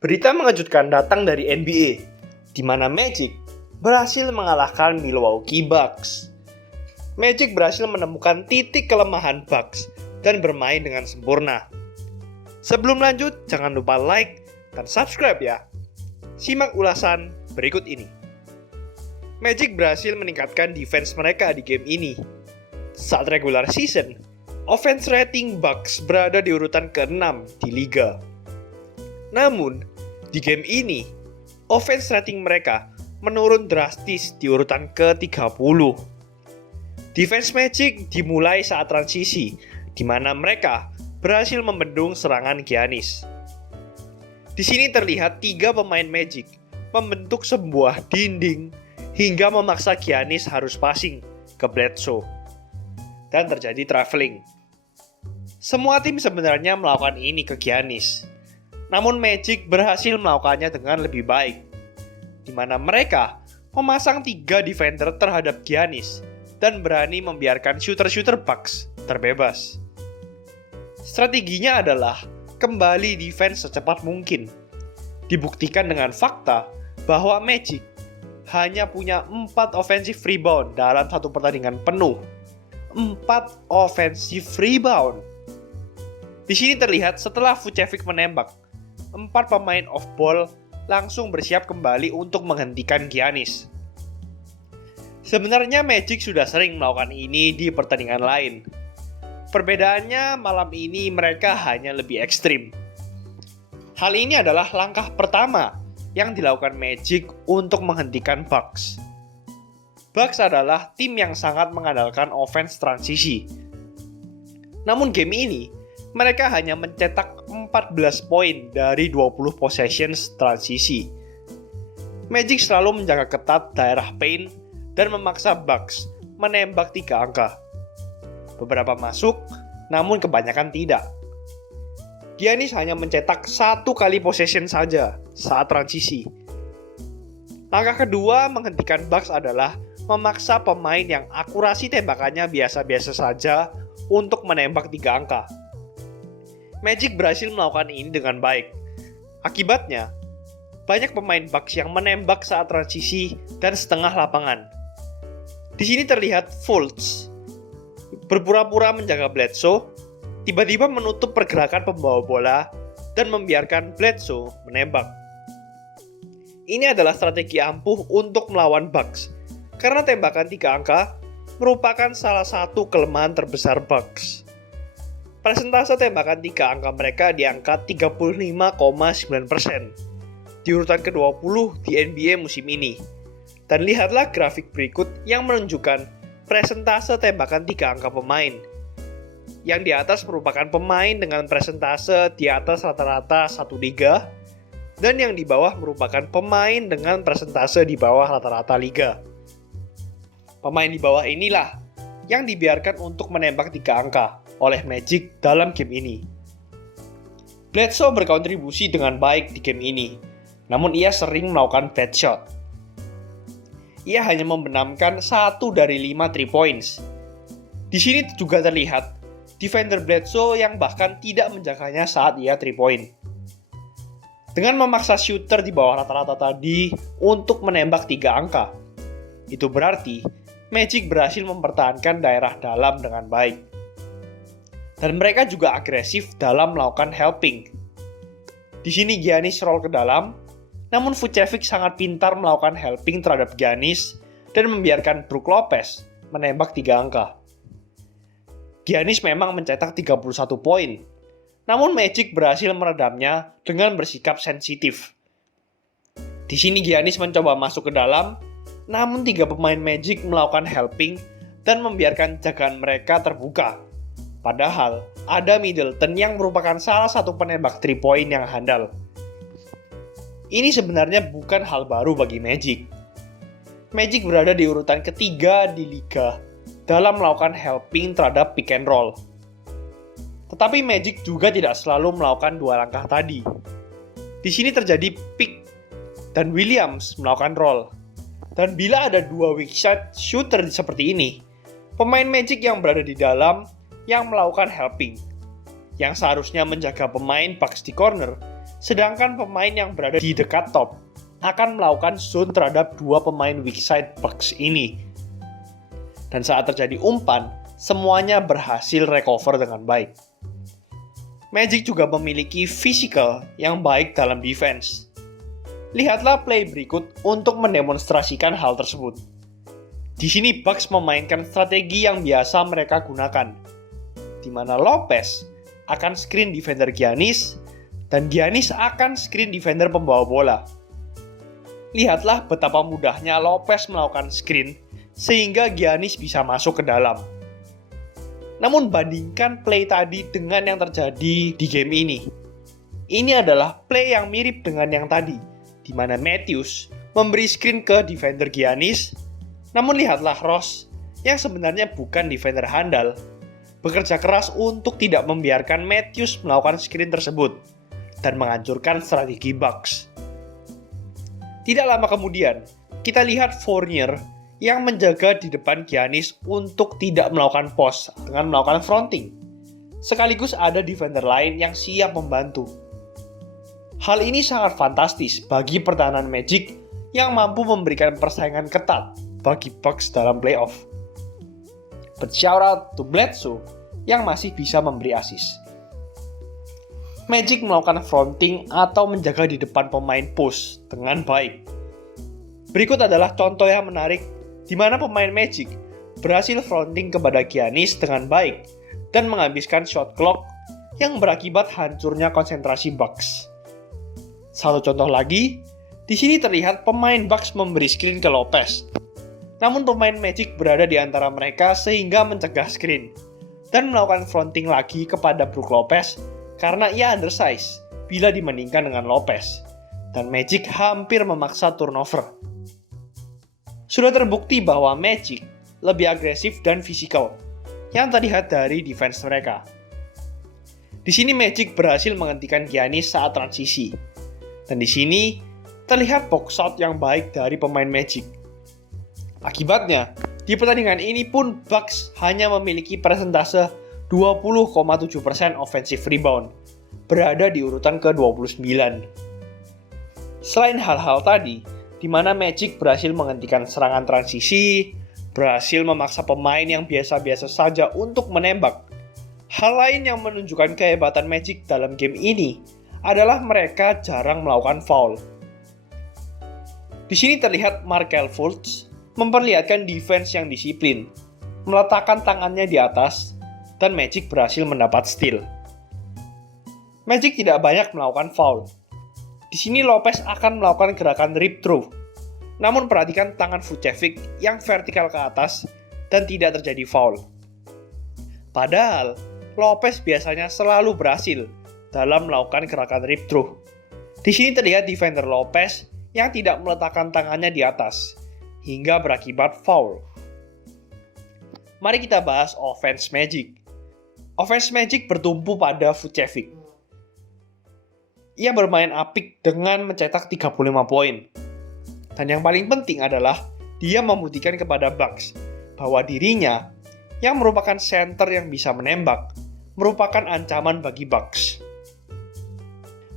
Berita mengejutkan datang dari NBA, di mana Magic berhasil mengalahkan Milwaukee Bucks. Magic berhasil menemukan titik kelemahan Bucks dan bermain dengan sempurna. Sebelum lanjut, jangan lupa like dan subscribe ya. Simak ulasan berikut ini. Magic berhasil meningkatkan defense mereka di game ini. Saat regular season, offense rating Bucks berada di urutan ke-6 di liga. Namun, di game ini, offense rating mereka menurun drastis di urutan ke-30. Defense Magic dimulai saat transisi, di mana mereka berhasil membendung serangan Giannis. Di sini terlihat 3 pemain Magic membentuk sebuah dinding hingga memaksa Giannis harus passing ke Bledsoe. Dan terjadi traveling. Semua tim sebenarnya melakukan ini ke Giannis. Namun Magic berhasil melakukannya dengan lebih baik, di mana mereka memasang 3 defender terhadap Giannis dan berani membiarkan shooter-shooter Bucks terbebas. Strateginya adalah kembali defense secepat mungkin. Dibuktikan dengan fakta bahwa Magic hanya punya 4 offensive rebound dalam satu pertandingan penuh. 4 offensive rebound. Di sini terlihat setelah Vucevic menembak, 4 pemain off ball langsung bersiap kembali untuk menghentikan Giannis. Sebenarnya Magic sudah sering melakukan ini di pertandingan lain. Perbedaannya malam ini mereka hanya lebih ekstrim. Hal ini adalah langkah pertama yang dilakukan Magic untuk menghentikan Bucks. Bucks adalah tim yang sangat mengandalkan offense transisi. Namun game ini, mereka hanya mencetak 14 poin dari 20 possessions transisi. Magic selalu menjaga ketat daerah paint dan memaksa Bucks menembak 3 angka. Beberapa masuk, namun kebanyakan tidak. Giannis hanya mencetak 1 kali possession saja saat transisi. Langkah kedua menghentikan Bucks adalah memaksa pemain yang akurasi tembakannya biasa-biasa saja untuk menembak 3 angka. Magic berhasil melakukan ini dengan baik. Akibatnya, banyak pemain Bucks yang menembak saat transisi dan setengah lapangan. Di sini terlihat Fultz berpura-pura menjaga Bledsoe, tiba-tiba menutup pergerakan pembawa bola dan membiarkan Bledsoe menembak. Ini adalah strategi ampuh untuk melawan Bucks, karena tembakan 3 angka merupakan salah satu kelemahan terbesar Bucks. Persentase tembakan 3 angka mereka di angka 35,9%, di urutan ke-20 di NBA musim ini. Dan lihatlah grafik berikut yang menunjukkan persentase tembakan 3 angka pemain. Yang di atas merupakan pemain dengan persentase di atas rata-rata satu liga, dan yang di bawah merupakan pemain dengan persentase di bawah rata-rata liga. Pemain di bawah inilah yang dibiarkan untuk menembak 3 angka oleh Magic dalam game ini. Bledsoe berkontribusi dengan baik di game ini, namun ia sering melakukan bad shot. Ia hanya membenamkan 1 dari 5 3 points. Di sini juga terlihat defender Bledsoe yang bahkan tidak menjaganya saat ia 3 point. Dengan memaksa shooter di bawah rata-rata tadi untuk menembak 3 angka, itu berarti Magic berhasil mempertahankan daerah dalam dengan baik. Dan mereka juga agresif dalam melakukan helping. Di sini Giannis roll ke dalam, namun Vucevic sangat pintar melakukan helping terhadap Giannis dan membiarkan Brook Lopez menembak 3 angka. Giannis memang mencetak 31 poin, namun Magic berhasil meredamnya dengan bersikap sensitif. Di sini Giannis mencoba masuk ke dalam, namun 3 pemain Magic melakukan helping dan membiarkan jagaan mereka terbuka. Padahal, ada Middleton yang merupakan salah satu penembak 3 point yang handal. Ini sebenarnya bukan hal baru bagi Magic. Magic berada di urutan ketiga di liga dalam melakukan helping terhadap pick and roll. Tetapi Magic juga tidak selalu melakukan 2 langkah tadi. Di sini terjadi pick dan Williams melakukan roll. Dan bila ada 2 weak shot shooter seperti ini, pemain Magic yang berada di dalam yang melakukan helping, yang seharusnya menjaga pemain Bucks di corner, Sedangkan pemain yang berada di dekat top akan melakukan zone terhadap dua pemain weak side Bucks ini. Dan saat terjadi umpan, semuanya berhasil recover dengan baik. Magic juga memiliki physical yang baik dalam defense. Lihatlah play berikut untuk mendemonstrasikan hal tersebut. Di sini Bucks memainkan strategi yang biasa mereka gunakan, di mana Lopez akan screen defender Giannis dan Giannis akan screen defender pembawa bola. Lihatlah betapa mudahnya Lopez melakukan screen sehingga Giannis bisa masuk ke dalam. Namun bandingkan play tadi dengan yang terjadi di game ini. Ini adalah play yang mirip dengan yang tadi, di mana Matthews memberi screen ke defender Giannis. Namun lihatlah Ross, yang sebenarnya bukan defender handal, bekerja keras untuk tidak membiarkan Matthews melakukan screen tersebut dan menghancurkan strategi Bucks. Tidak lama kemudian, kita lihat Fournier yang menjaga di depan Giannis untuk tidak melakukan post dengan melakukan fronting. Sekaligus ada defender lain yang siap membantu. Hal ini sangat fantastis bagi pertahanan Magic yang mampu memberikan persaingan ketat bagi Bucks dalam playoff. But shout out to Bledsoe yang masih bisa memberi assist. Magic melakukan fronting atau menjaga di depan pemain post dengan baik. Berikut adalah contoh yang menarik di mana pemain Magic berhasil fronting kepada Giannis dengan baik dan menghabiskan shot clock yang berakibat hancurnya konsentrasi Bucks. Satu contoh lagi, di sini terlihat pemain Bucks memberi screen ke Lopez. Namun pemain Magic berada di antara mereka sehingga mencegah screen dan melakukan fronting lagi kepada Brook Lopez karena ia undersize bila dibandingkan dengan Lopez. Dan Magic hampir memaksa turnover. Sudah terbukti bahwa Magic lebih agresif dan fisikal yang terlihat dari defense mereka. Di sini Magic berhasil menghentikan Giannis saat transisi. Dan di sini terlihat box out yang baik dari pemain Magic. Akibatnya, di pertandingan ini pun Bucks hanya memiliki persentase 20,7% offensive rebound, berada di urutan ke-29. Selain hal-hal tadi, di mana Magic berhasil menghentikan serangan transisi, berhasil memaksa pemain yang biasa-biasa saja untuk menembak. Hal lain yang menunjukkan kehebatan Magic dalam game ini adalah mereka jarang melakukan foul. Di sini terlihat Markelle Fultz memperlihatkan defense yang disiplin, meletakkan tangannya di atas, dan Magic berhasil mendapat steal. Magic tidak banyak melakukan foul. Di sini Lopez akan melakukan gerakan rip through. Namun perhatikan tangan Vucevic yang vertikal ke atas dan tidak terjadi foul. Padahal Lopez biasanya selalu berhasil dalam melakukan gerakan rip through. Di sini terlihat defender Lopez yang tidak meletakkan tangannya di atas hingga berakibat foul. Mari kita bahas offense Magic. Offense Magic bertumpu pada Vucevic. Ia bermain apik dengan mencetak 35 poin. Dan yang paling penting adalah dia membuktikan kepada Bucks bahwa dirinya yang merupakan center yang bisa menembak merupakan ancaman bagi Bucks.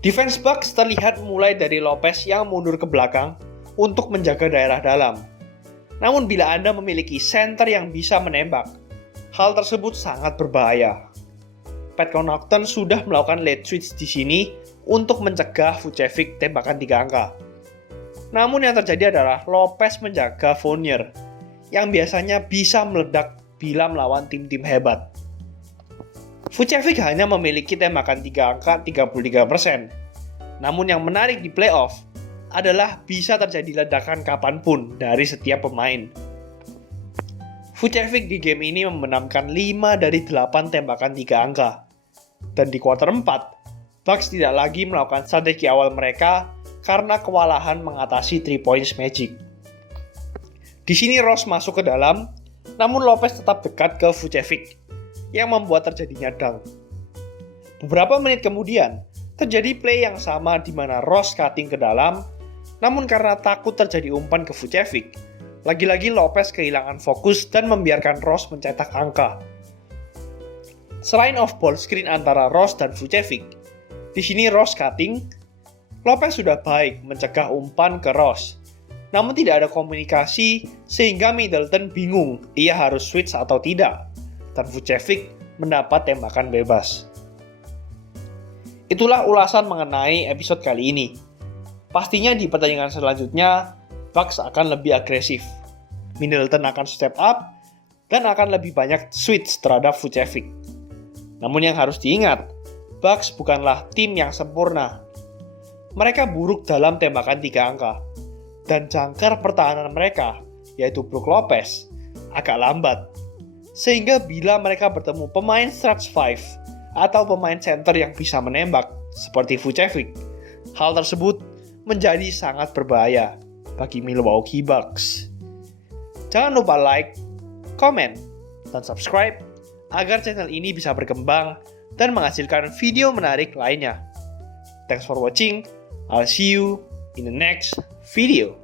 Defense Bucks terlihat mulai dari Lopez yang mundur ke belakang untuk menjaga daerah dalam. Namun bila Anda memiliki center yang bisa menembak, hal tersebut sangat berbahaya. Pat Connaughton sudah melakukan late switch di sini untuk mencegah Vucevic tembakan 3 angka. Namun yang terjadi adalah Lopez menjaga Fournier yang biasanya bisa meledak bila melawan tim-tim hebat. Vucevic hanya memiliki tembakan 3 angka 33%. Namun yang menarik di playoff adalah bisa terjadi ledakan kapanpun dari setiap pemain. Vucevic di game ini membenamkan 5 dari 8 tembakan 3 angka. Dan di kuarter 4, Bucks tidak lagi melakukan strategi awal mereka karena kewalahan mengatasi 3 points Magic. Di sini Ross masuk ke dalam, namun Lopez tetap dekat ke Vucevic, yang membuat terjadinya dunk. Beberapa menit kemudian, terjadi play yang sama di mana Ross cutting ke dalam, namun karena takut terjadi umpan ke Vucevic, lagi-lagi Lopez kehilangan fokus dan membiarkan Ross mencetak angka. Selain off-ball screen antara Ross dan Vucevic, di sini Ross cutting Lopez sudah baik mencegah umpan ke Ross, namun tidak ada komunikasi sehingga Middleton bingung ia harus switch atau tidak, dan Vucevic mendapat tembakan bebas. Itulah ulasan mengenai episode kali ini. Pastinya di pertandingan selanjutnya, Bucks akan lebih agresif. Middleton akan step up, dan akan lebih banyak switch terhadap Vucevic. Namun yang harus diingat, Bucks bukanlah tim yang sempurna. Mereka buruk dalam tembakan 3 angka, dan jangkar pertahanan mereka, yaitu Brook Lopez, agak lambat. Sehingga bila mereka bertemu pemain stretch 5 atau pemain center yang bisa menembak, seperti Vucevic, hal tersebut menjadi sangat berbahaya bagi Milwaukee Bucks. Jangan lupa like, komen, dan subscribe agar channel ini bisa berkembang dan menghasilkan video menarik lainnya. Thanks for watching. I'll see you in the next video.